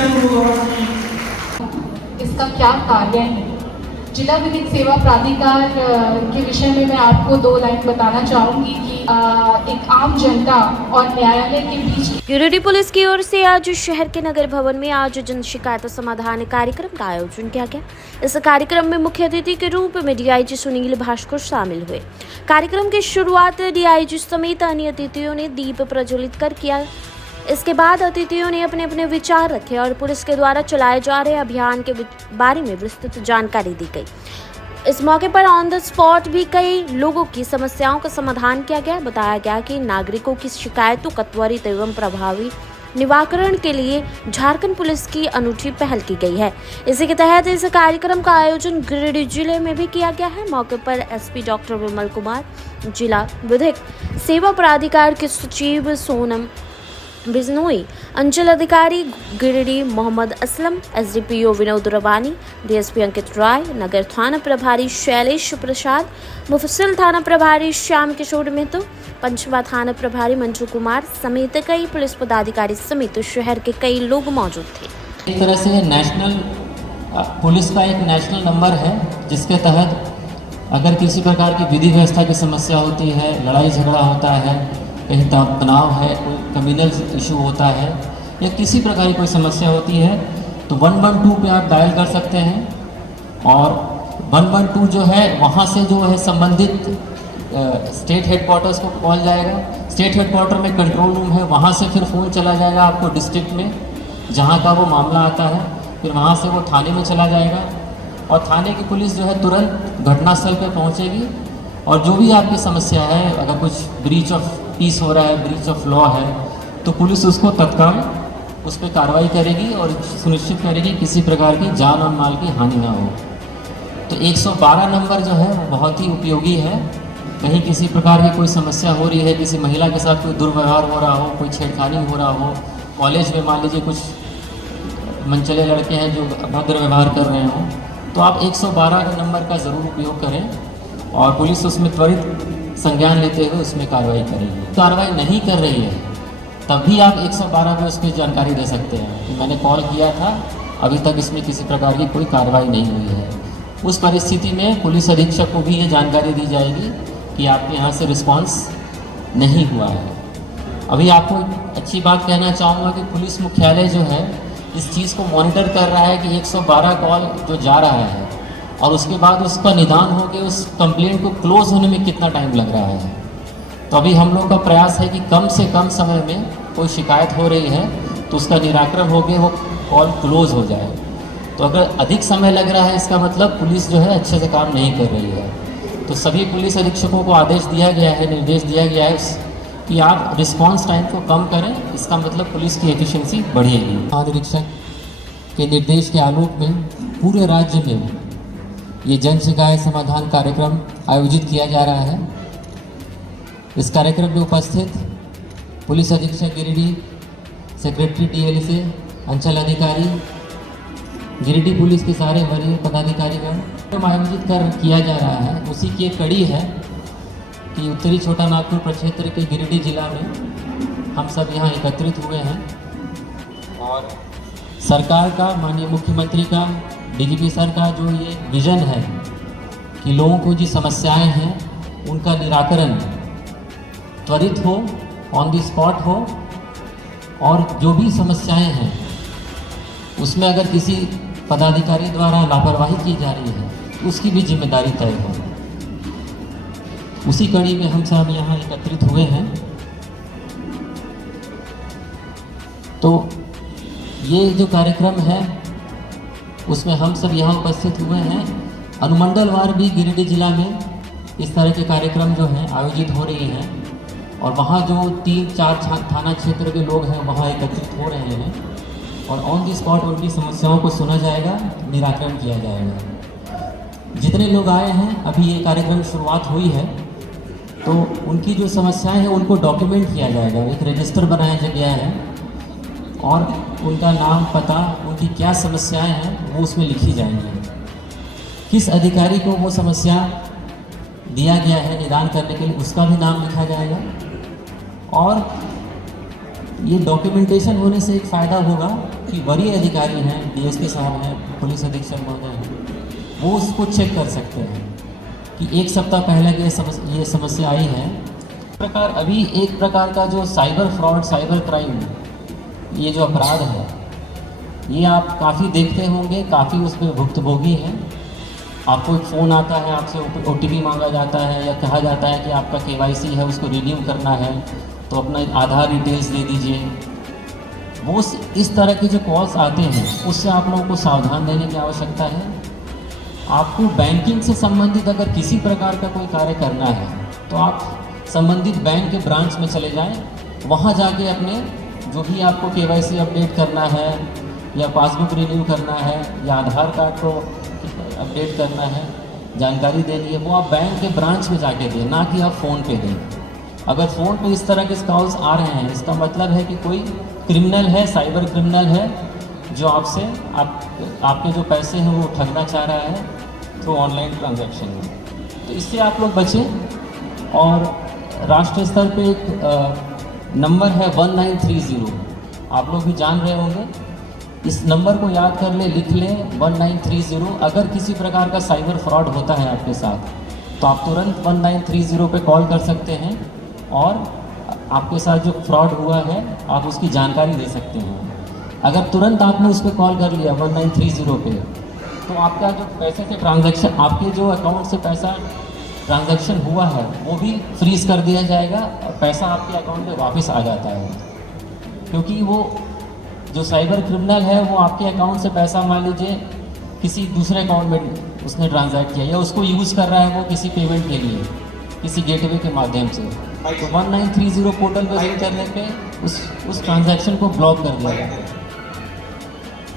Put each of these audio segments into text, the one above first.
से अनुरोध होगा कि इसका क्या कार्य है। जिला विधिक सेवा प्राधिकार के विषय में मैं आपको 2 लाइन बताना चाहूँगी कि एक आम जनता और न्यायालय के बीच गिरिडीह पुलिस की ओर से आज शहर के नगर भवन में आज जन शिकायत समाधान कार्यक्रम का आयोजन किया गया। इस कार्यक्रम में मुख्य अतिथि के रूप में डीआईजी सुनील भास्कर शामिल हुए। कार्यक्रम की शुरुआत डीआईजी समेत अन्य अतिथियों ने दीप प्रज्वलित कर किया। इसके बाद अतिथियों ने अपने अपने विचार रखे और पुलिस के द्वारा चलाए जा रहे अभियान के बारे में विस्तृत जानकारी दी गई। इस मौके पर ऑन द स्पॉट भी कई लोगों की समस्याओं का समाधान किया गया। बताया गया कि नागरिकों की शिकायतों का त्वरित एवं प्रभावी निवारण के लिए झारखंड पुलिस की अनूठी पहल की गई है। इसी के तहत इस कार्यक्रम का आयोजन गिरिडीह जिले में भी किया गया है। मौके पर एसपी डॉक्टर विमल कुमार, जिला विधिक सेवा प्राधिकार के सचिव सोनम बिजनोई, अंचल अधिकारी गिरिडीह मोहम्मद असलम, एसडीपीओ विनोद रवानी, डीएसपी अंकित राय, नगर थाना प्रभारी शैलेश प्रसाद, मुफस्सिल थाना प्रभारी श्याम किशोर मेहतो, पंचमा थाना प्रभारी मंजू कुमार समेत कई पुलिस पदाधिकारी समेत शहर के कई लोग मौजूद थे। एक तरह से नेशनल पुलिस का एक नेशनल नंबर है जिसके तहत अगर किसी प्रकार की विधि व्यवस्था की समस्या होती है, लड़ाई झगड़ा होता है, कहीं तनाव है, कोई कम्युनल इशू होता है या किसी प्रकार की कोई समस्या होती है तो 112 पे आप डायल कर सकते हैं और 112 जो है वहाँ से जो है संबंधित स्टेट हेडक्वार्टर्स को कॉल जाएगा। स्टेट हेडक्वार्टर में कंट्रोल रूम है, वहाँ से फिर फ़ोन चला जाएगा आपको डिस्ट्रिक्ट में जहाँ का वो मामला आता है, फिर वहाँ से वो थाने में चला जाएगा और थाने की पुलिस जो है तुरंत घटनास्थल पर पहुँचेगी और जो भी आपकी समस्या है, अगर कुछ ब्रीच ऑफ पीस हो रहा है, ब्रीच ऑफ लॉ है, तो पुलिस उसको तत्काल उस पर कार्रवाई करेगी और सुनिश्चित करेगी किसी प्रकार की जान और माल की हानि ना हो। तो 112 नंबर जो है वो बहुत ही उपयोगी है। कहीं किसी प्रकार की कोई समस्या हो रही है, किसी महिला के साथ कोई दुर्व्यवहार हो रहा हो, कोई छेड़खानी हो रहा हो, कॉलेज में मान लीजिए कुछ मनचले लड़के हैं जो अभद्र व्यवहार कर रहे हों, तो आप 112 के नंबर का ज़रूर उपयोग करें और पुलिस उसमें त्वरित संज्ञान लेते हुए उसमें कार्रवाई करेगी। कार्रवाई नहीं कर रही है तब भी आप 112 पे उस पर जानकारी दे सकते हैं कि मैंने कॉल किया था, अभी तक इसमें किसी प्रकार की कोई कार्रवाई नहीं हुई है। उस परिस्थिति में पुलिस अधीक्षक को भी ये जानकारी दी जाएगी कि आपके यहाँ से रिस्पांस नहीं हुआ है। अभी आपको अच्छी बात कहना चाहूँगा कि पुलिस मुख्यालय जो है इस चीज़ को मॉनिटर कर रहा है कि 112 कॉल जो जा रहा है और उसके बाद उसका निदान हो के उस कंप्लेंट को क्लोज़ होने में कितना टाइम लग रहा है। तो अभी हम लोग का प्रयास है कि कम से कम समय में कोई शिकायत हो रही है तो उसका निराकरण हो के वो कॉल क्लोज़ हो जाए। तो अगर अधिक समय लग रहा है इसका मतलब पुलिस जो है अच्छे से काम नहीं कर रही है। तो सभी पुलिस अधीक्षकों को आदेश दिया गया है, निर्देश दिया गया है कि आप रिस्पॉन्स टाइम को कम करें। इसका मतलब पुलिस की एफिशिएंसी बढ़ेगी। महानिरीक्षक के निर्देश के आलोक में पूरे राज्य में ये जन शिकायत समाधान कार्यक्रम आयोजित किया जा रहा है। इस कार्यक्रम में उपस्थित पुलिस अधीक्षक गिरिडीह, सेक्रेटरी टीएलसी, अंचल अधिकारी, गिरिडीह पुलिस के सारे वरीय पदाधिकारीगण आयोजित किया जा रहा है। उसी की एक कड़ी है कि उत्तरी छोटा नागपुर प्रक्षेत्र के गिरिडीह जिला में हम सब यहाँ एकत्रित हुए हैं और सरकार का, माननीय मुख्यमंत्री का, डीजीपी सर का जो ये विज़न है कि लोगों को जो समस्याएं हैं उनका निराकरण त्वरित हो, ऑन द स्पॉट हो और जो भी समस्याएं हैं उसमें अगर किसी पदाधिकारी द्वारा लापरवाही की जा रही है तो उसकी भी जिम्मेदारी तय हो। उसी कड़ी में हम सब यहाँ एकत्रित हुए हैं। तो ये जो कार्यक्रम है उसमें हम सब यहाँ उपस्थित हुए हैं। अनुमंडलवार भी गिरिडीह जिला में इस तरह के कार्यक्रम जो हैं आयोजित हो रही हैं और वहाँ जो 3-4 थाना क्षेत्र के लोग हैं वहाँ एकत्रित हो रहे हैं और ऑन दी स्पॉट उनकी समस्याओं को सुना जाएगा, निराकरण किया जाएगा। जितने लोग आए हैं, अभी ये कार्यक्रम शुरुआत हुई है, तो उनकी जो समस्याएं हैं उनको डॉक्यूमेंट किया जाएगा। एक रजिस्टर बनाया गया है और उनका नाम, पता, उनकी क्या समस्याएं हैं वो उसमें लिखी जाएंगी। किस अधिकारी को वो समस्या दिया गया है निदान करने के लिए उसका भी नाम लिखा जाएगा और ये डॉक्यूमेंटेशन होने से एक फ़ायदा होगा कि वरीय अधिकारी हैं, डीएसपी साहब हैं, पुलिस अधीक्षक महोदय हैं, वो उसको चेक कर सकते हैं कि एक सप्ताह पहले ये समस्या आई है। इस प्रकार अभी एक प्रकार का जो साइबर फ्रॉड, साइबर क्राइम, ये जो अपराध है, ये आप काफ़ी देखते होंगे, काफ़ी उसमें भुक्तभोगी हैं। आपको एक फ़ोन आता है, आपसे OTP मांगा जाता है या कहा जाता है कि आपका KYC है, उसको रिन्यू करना है, तो अपना आधार डिटेल्स दे दीजिए। वो इस तरह के जो कॉल्स आते हैं, उससे आप लोगों को सावधान रहने की आवश्यकता है। आपको बैंकिंग से संबंधित अगर किसी प्रकार का कोई कार्य करना है तो आप संबंधित बैंक के ब्रांच में चले जाएं, वहाँ जाके अपने जो भी आपको KYC अपडेट करना है या पासबुक रिन्यू करना है या आधार कार्ड को अपडेट करना है, जानकारी देनी है, वो आप बैंक के ब्रांच में जाके दें, ना कि आप फ़ोन पे दें। अगर फ़ोन पे इस तरह के कॉल्स आ रहे हैं, इसका मतलब है कि कोई क्रिमिनल है, साइबर क्रिमिनल है, जो आपसे आपके जो पैसे हैं वो ठगना चाह रहा है थ्रू ऑनलाइन ट्रांजैक्शन में। तो इससे आप लोग बचें। और राष्ट्रीय स्तर पे एक नंबर है 1930, आप लोग भी जान रहे होंगे। इस नंबर को याद कर ले, लिख लें 1930। अगर किसी प्रकार का साइबर फ्रॉड होता है आपके साथ, तो आप तुरंत 1930 पे कॉल कर सकते हैं और आपके साथ जो फ्रॉड हुआ है आप उसकी जानकारी दे सकते हैं। अगर तुरंत आपने उस पर कॉल कर लिया 1930 पे, तो आपका जो पैसे से ट्रांजैक्शन, आपके जो अकाउंट से पैसा ट्रांजैक्शन हुआ है वो भी फ्रीज़ कर दिया जाएगा और पैसा आपके अकाउंट में वापस आ जाता है। क्योंकि वो जो साइबर क्रिमिनल है वो आपके अकाउंट से पैसा, मान लीजिए किसी दूसरे अकाउंट में उसने ट्रांजैक्ट किया या उसको यूज़ कर रहा है वो किसी पेमेंट के लिए, किसी गेटवे के माध्यम से, तो 1930 पोर्टल पर लिंक करने पे उस ट्रांजैक्शन को ब्लॉक कर दिया जाता है।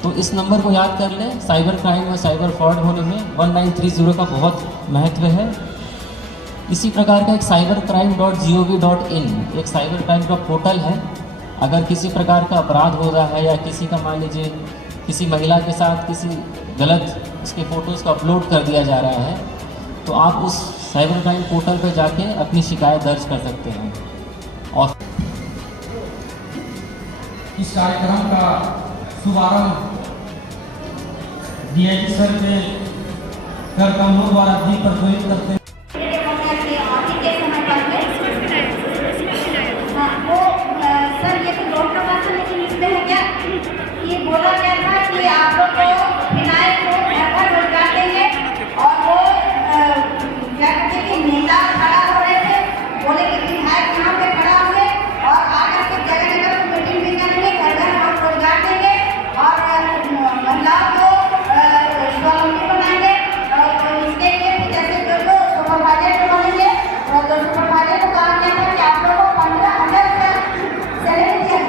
तो इस नंबर को याद कर लें। साइबर क्राइम और साइबर फ्रॉड होने में 1930 का बहुत महत्व है। इसी प्रकार का एक cybercrime.gov.in एक साइबर क्राइम का पोर्टल है। अगर किसी प्रकार का अपराध हो रहा है या किसी का, मान लीजिए किसी महिला के साथ किसी गलत उसके फ़ोटोज़ को अपलोड कर दिया जा रहा है, तो आप उस साइबर क्राइम पोर्टल पर जाके अपनी शिकायत दर्ज कर सकते हैं। और इस कार्यक्रम का शुभारंभ DIG सर के कर कमलों द्वारा दीप प्रज्वलित करते हैं। ये बोला गया था कि आप लोग को फिनाइल को घर घर रोजगार देंगे और वो क्या कहते हैं कि नेता खड़ा हो रहे थे, बोले कि विधायक यहाँ पे खड़ा होंगे और आकर के जगह जगह मीटिंग भी करेंगे, घर घर हम रोजगार देंगे और महिलाओं को स्वावलंबी बनाएंगे। और इसके लिए जैसे जो सुपरवाइजर बनेंगे और जो सुपरवाइजर को कहा गया था कि आप लोगों को 15,000 सैलरी दिया,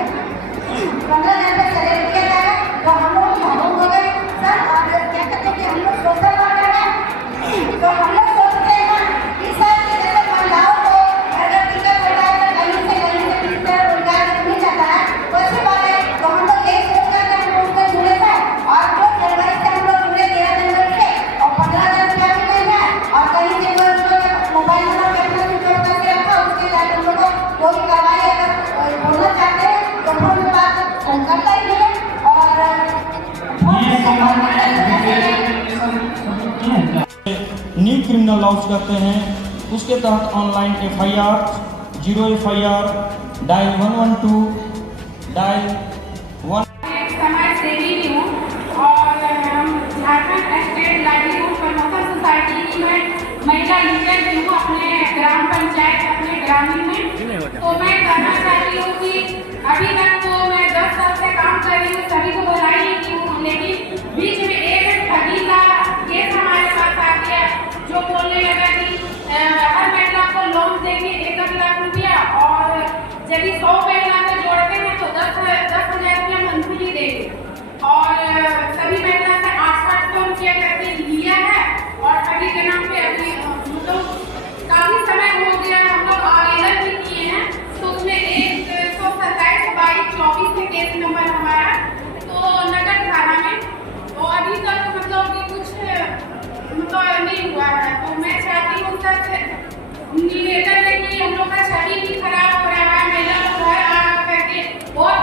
15,000 सैलरी दिया जाएगा। तो हम लोग भावुक हो गए सर, और क्या कहते हैं कि हम लोग सोशल वर्कर हैं, तो हम लोग सोचते हैं कि सर जैसे महिलाओं को अगर टिकट होता है तो कहीं से किसी तरह रोजगार मिल जाता है, वैसे बात है। तो हम लोग यही सोच कर के हम लोग उसमें जुड़े थे और 2 जनवरी से हम लोग जुड़े, 13 जनवरी से, और 15,000 रुपया भी मिल गया। और कहीं से कोई मोबाइल नंबर पे अपना स्विच करके रखा, उसके लिए हम लोग को कोई कार्रवाई अगर बोलना चाहते हैं तो फोन में बात करता ही है। और न्यू क्रिमिनल लॉज करते हैं, उसके तहत online FIR, 0 FIR, dial 112, dial 1। समाज सेवी भी हूँ और हम Jharkhand state livelihood promotion society की मैं महिला लीडर भी हूँ अपने ग्राम पंचायत, अपने ग्रामीण में। तो मैं कहना चाहती हूँ कि अभी तक तो मैं 10 साल से काम कर रही हूँ, सभी को बधाई देती हूँ, लेकिन बीच में एक ठगी का केस हमारे पास आ गया जो बोलने लगा कि हर महिला को लोन देंगे 1 लाख रुपया और यदि 100 महिला को जोड़ते हैं तो 10,000 रुपया मंथली देंगे। और सभी महिला से 800 रुपया करके लिया है और ठगी के नाम पे अभी मतलब काफी समय हो गया, हम लोग आवेदन भी किए हैं। तो उसमें 127/22/24 में केस नंबर हमारा तो नगर थाना में, तो अभी तक मतलब कि कुछ मतलब नहीं हुआ है। तो मैं चाहती हूँ सर से निवेदन है कि हम लोग का छवि भी खराब हो रहा है, महिला लोग घर आ करके बहुत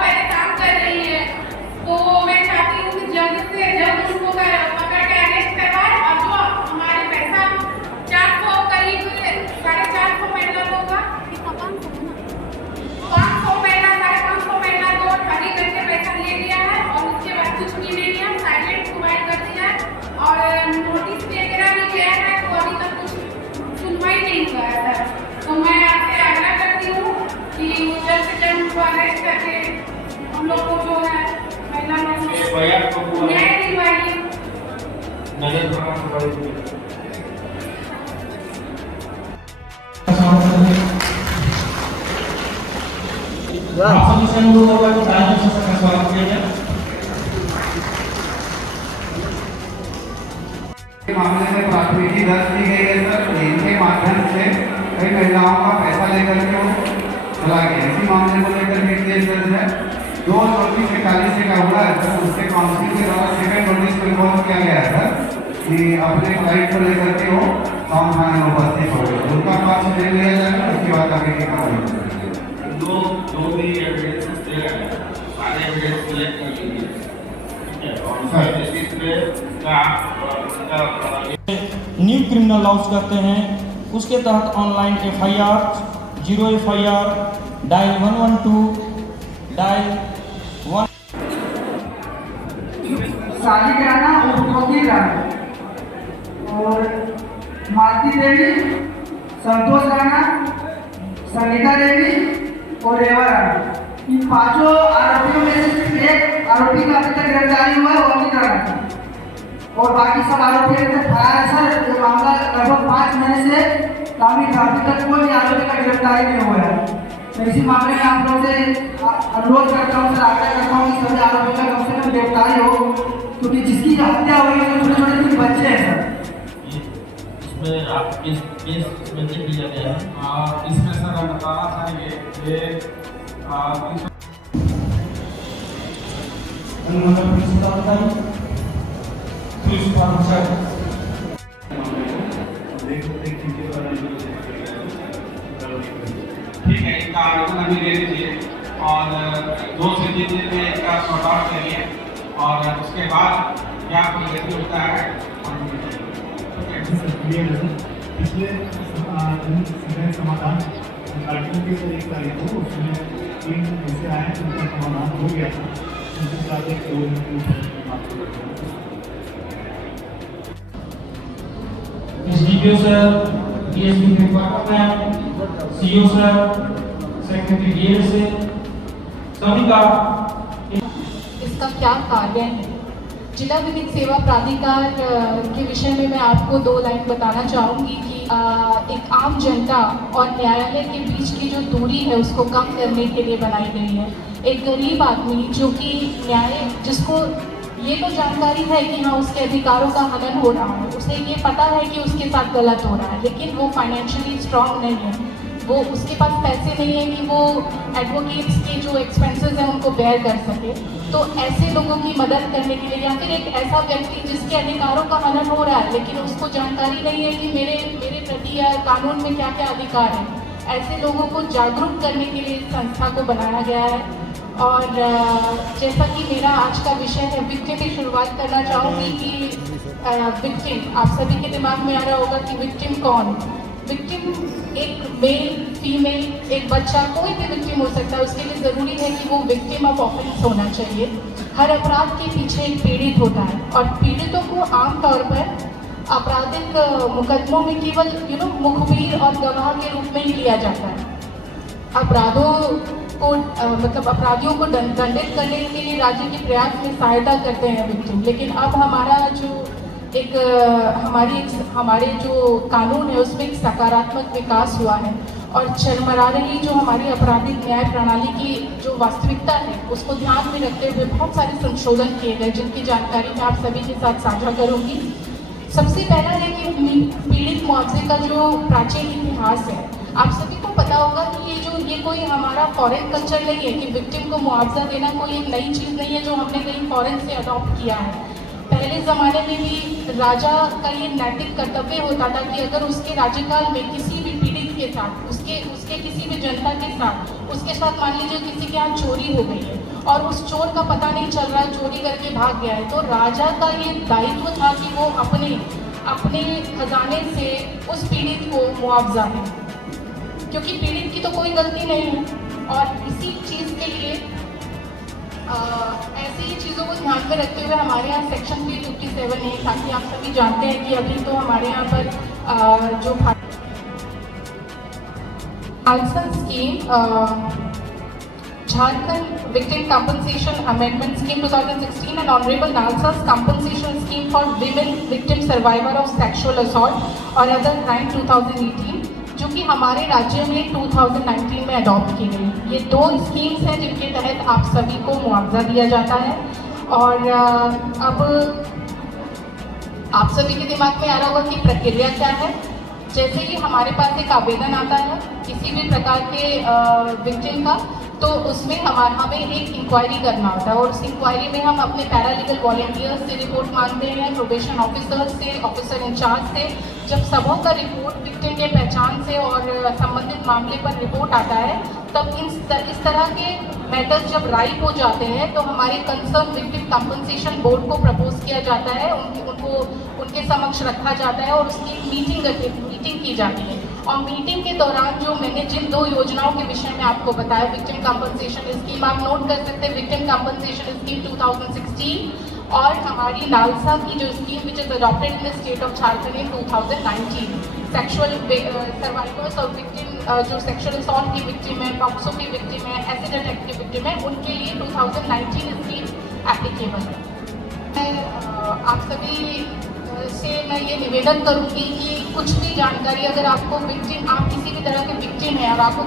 अरेस्ट करके हम लोग को जो है महिला न्याय दिलवाइए। सभी से अनुरोध होगा कि तालियों से सबका स्वागत किया जाए। मामले में प्राथमिकी दर्ज की गई है सर। इनके माध्यम से कई महिलाओं का पैसा लेकर के वो चला गया। इसी मामले को लेकर के केस दर्ज है। 2 नोटिस 41 से का हुआ है सर। उसके काउंसिल के द्वारा सेकंड नोटिस को इन्फॉर्म किया गया है सर कि अपने फ्लाइट को लेकर के वो टाउन थाने में उपस्थित हो गए। उनका पक्ष ले लिया जाएगा, उसके बाद आगे की कार्रवाई। जो भी एविडेंसेस दे रहे हैं सारे एविडेंस कलेक्ट कर लीजिए, ठीक है, और उस बेसिस पे न्यू क्रिमिनल लॉज करते हैं, उसके तहत online FIR, 0 FIR, dial 112, dial 1। शादी कराना और नौकरी कराना और मालती देवी, संतोष राणा, संगीता देवी और रेवा राणा, इन 5 आरोपियों में से सिर्फ एक आरोपी का अभी तक गिरफ्तारी हुआ है, वो अंकित राणा, और बाकी सब आरोपी अभी फरार है सर। ये मामला लगभग 5 महीने से काफी अभी तक कोई भी आरोपी का गिरफ्तारी नहीं हुआ है। तो इसी मामले में आप लोग से अनुरोध करता हूँ सर, आग्रह करता हूँ कि सभी आरोपी का कम से कम गिरफ्तारी हो, क्योंकि जिसकी हत्या हुई है छोटे छोटे 3 बच्चे हैं सर। इसमें आप केस में लिख दिया गया है। इसमें सर हम बताना चाहेंगे कि ठीक है, इनका आवेदन अभी ले लीजिए और 2 से 3 दिन में इसका सॉर्ट आउट करिए और उसके बाद क्या प्रगति होता है। पिछले समाधान कार्यक्रम की 1 तारीख को उसमें 3 ऐसे आए हैं जिनका समाधान हो गया था, उनके साथ एक SDPO sir, DSP department, CO sir, secretary DL से सभी का इसका क्या कार्य है। जिला विधिक सेवा प्राधिकार के विषय में मैं आपको 2 लाइन बताना चाहूँगी कि एक आम जनता और न्यायालय के बीच की जो दूरी है उसको कम करने के लिए बनाई गई है। एक गरीब आदमी जो कि जिसको ये तो जानकारी है कि हाँ उसके अधिकारों का हनन हो रहा है, उसे ये पता है कि उसके साथ गलत हो रहा है, लेकिन वो फाइनेंशियली स्ट्रांग नहीं है, वो उसके पास पैसे नहीं है कि वो एडवोकेट्स के जो एक्सपेंसेस हैं उनको बेयर कर सके। तो ऐसे लोगों की मदद करने के लिए, या फिर एक ऐसा व्यक्ति जिसके अधिकारों का हनन हो रहा है लेकिन उसको जानकारी नहीं है कि मेरे प्रति या कानून में क्या क्या अधिकार है, ऐसे लोगों को जागरूक करने के लिए इस संस्था को बनाया गया है। और जैसा कि मेरा आज का विषय है, विक्टिम से शुरुआत करना चाहूँगी कि विक्टिम, आप सभी के दिमाग में आ रहा होगा कि विक्टिम कौन। विक्टिम एक मेल, फीमेल, एक बच्चा, कोई भी विक्टिम हो सकता है। उसके लिए ज़रूरी है कि वो विक्टिम ऑफ ऑफेंस होना चाहिए। हर अपराध के पीछे एक पीड़ित होता है और पीड़ितों को आमतौर पर आपराधिक मुकदमों में केवल मुखबिर और गवाह के रूप में ही लिया जाता है। अपराधों को अपराधियों को दंडित करने के लिए राज्य के प्रयास में सहायता करते हैं विक्टिम। लेकिन अब हमारा जो हमारे जो कानून है उसमें एक सकारात्मक विकास हुआ है और चरमरा रही जो हमारी आपराधिक न्याय प्रणाली की जो वास्तविकता है उसको ध्यान में रखते हुए बहुत सारे संशोधन किए गए, जिनकी जानकारी मैं आप सभी के साथ साझा करूंगी। सबसे पहला है कि पीड़ित मुआवजे का जो प्राचीन इतिहास है, आप सभी को पता होगा कि ये कोई हमारा फॉरेन कल्चर नहीं है कि विक्टिम को मुआवजा देना कोई एक नई चीज़ नहीं है जो हमने कहीं फॉरेन से अडॉप्ट किया है। पहले ज़माने में भी राजा का ये नैतिक कर्तव्य होता था कि अगर उसके राज्यकाल में किसी भी पीड़ित के साथ, उसके किसी भी जनता के साथ, उसके साथ मान लीजिए किसी के यहाँ चोरी हो गई है और उस चोर का पता नहीं चल रहा है, चोरी करके भाग गया है, तो राजा का ये दायित्व था कि वो अपने खजाने से उस पीड़ित को मुआवजा दे, क्योंकि पीड़ित की तो कोई गलती नहीं है। और इसी चीज़ के लिए ऐसी ही चीज़ों को ध्यान में रखते हुए हमारे यहाँ सेक्शन 357 है, ताकि आप सभी जानते हैं कि अभी तो हमारे यहाँ पर जो Khalsa scheme Jharkhand Victim Compensation Amendment Scheme 2016 and Honorable Nalsa's Compensation Scheme for Women Victim Survivor of Sexual Assault or Other Crime 2018, जो कि हमारे राज्य में 2019 में अडॉप्ट की गई। ये दो स्कीम्स हैं जिनके तहत आप सभी को मुआवजा दिया जाता है। और अब आप सभी के दिमाग में आ रहा होगा कि प्रक्रिया क्या है। जैसे ही हमारे पास एक आवेदन आता है किसी भी प्रकार के विक्टिम का, तो उसमें हमें एक इंक्वायरी करना होता है और उस इंक्वायरी में हम अपने पैरालीगल वॉलंटियर्स से रिपोर्ट मांगते हैं, प्रोबेशन ऑफिसर से, ऑफिसर इंचार्ज से। जब सबों का रिपोर्ट विक्टिम के पहचान से और संबंधित मामले पर रिपोर्ट आता है, तब इस तरह के मैटर्स जब राइप हो जाते हैं तो हमारे कंसर्न विक्टिम कंपनसेशन बोर्ड को प्रपोज किया जाता है, उनके समक्ष रखा जाता है और उसकी मीटिंग की जाती है। और मीटिंग के दौरान जो मैंने जिन दो योजनाओं के विषय में आपको बताया, विक्टिम कंपनसेशन स्कीम आप नोट कर सकते हैं, विक्टिम कंपनसेशन स्कीम 2016, और हमारी नालसा की जो scheme which is adopted in the state of Jharkhand in 2019, sexual survivors और विक्टिम जो सेक्सुअल असॉल्ट की विक्टिम है, पॉक्सो की विक्टिम है, एसिड अटैक की विक्टिम है, उनके लिए 2019 स्कीम एप्लीकेबल है। मैं आप सभी से मैं ये निवेदन करूंगी कि कुछ भी जानकारी अगर आपको विक्टिम, आप किसी भी तरह के विक्टिम है और आपको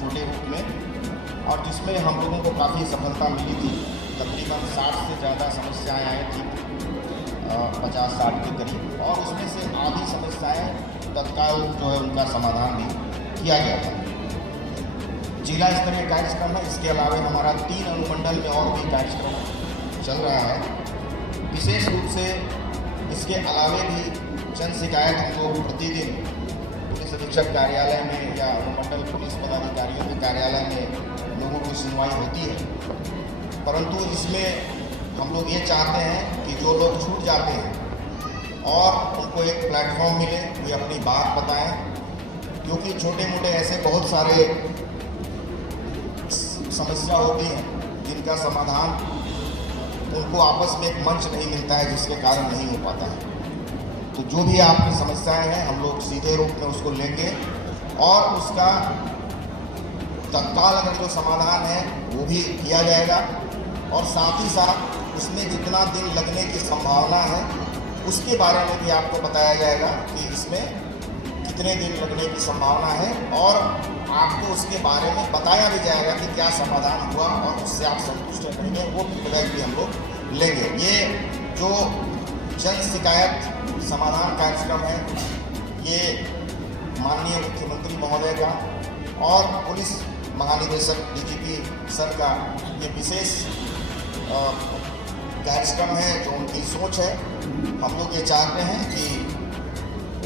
छोटे रूप में, और जिसमें हम लोगों को काफ़ी सफलता मिली थी। तकरीबन 60 से ज़्यादा समस्याएं आई थी, 50-60 के करीब, और उसमें से आधी समस्याएं तत्काल जो है उनका समाधान भी किया गया था। जिला स्तरीय कार्यक्रम है, इसके अलावा हमारा 3 अनुमंडल में और भी कार्यक्रम चल रहा है। विशेष रूप से इसके अलावे भी जन शिकायत हम लोग प्रतिदिन पुलिस अधीक्षक कार्यालय में या अनुमंडल पुलिस पदाधिकारियों के कार्यालय में लोगों की सुनवाई होती है। परंतु इसमें हम लोग ये चाहते हैं कि जो लोग छूट जाते हैं और उनको एक प्लेटफॉर्म मिले, वे अपनी बात बताएं, क्योंकि छोटे मोटे ऐसे बहुत सारे समस्या होती है जिनका समाधान उनको आपस में एक मंच नहीं मिलता है, जिसके कारण नहीं हो पाता है। तो जो भी आपकी समस्याएं हैं, हम लोग सीधे रूप में उसको लेंगे और उसका तत्काल अगर जो समाधान है वो भी किया जाएगा, और साथ ही साथ उसमें जितना दिन लगने की संभावना है उसके बारे में भी आपको बताया जाएगा कि इसमें कितने दिन लगने की संभावना है, और आपको उसके बारे में बताया भी जाएगा कि क्या समाधान हुआ और उससे आप संतुष्ट नहीं हैं, वो फीडबैक भी हम लोग लेंगे। ये जो जन शिकायत समाधान कार्यक्रम है, ये माननीय मुख्यमंत्री महोदय का और पुलिस महानिदेशक डीजीपी सर का ये विशेष कार्यक्रम है, जो उनकी सोच है। हम लोग ये चाहते हैं कि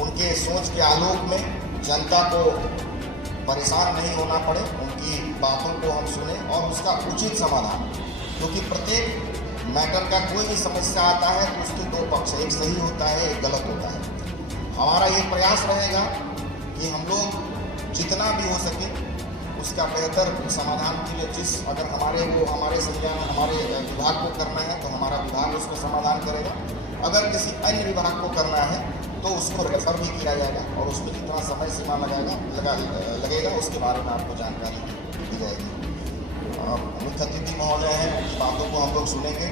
उनके सोच के आलोक में जनता को परेशान नहीं होना पड़े, उनकी बातों को हम सुने और उसका उचित समाधान, क्योंकि प्रत्येक मैटर का कोई भी समस्या आता है तो उसके दो पक्ष है, एक सही होता है, एक गलत होता है। हमारा ये प्रयास रहेगा कि हम लोग जितना भी हो सके उसका बेहतर समाधान के लिए अगर हमारे संज्ञान हमारे विभाग को करना है तो हमारा विभाग उसको समाधान करेगा, अगर किसी अन्य विभाग को करना है तो उसको रेफर भी किया जाएगा और उसमें कितना समय सीमा लगेगा उसके बारे में आपको जानकारी दी जाएगी। मुख्य अतिथि महोदय हैं, उनकी बातों को हम लोग सुनेंगे।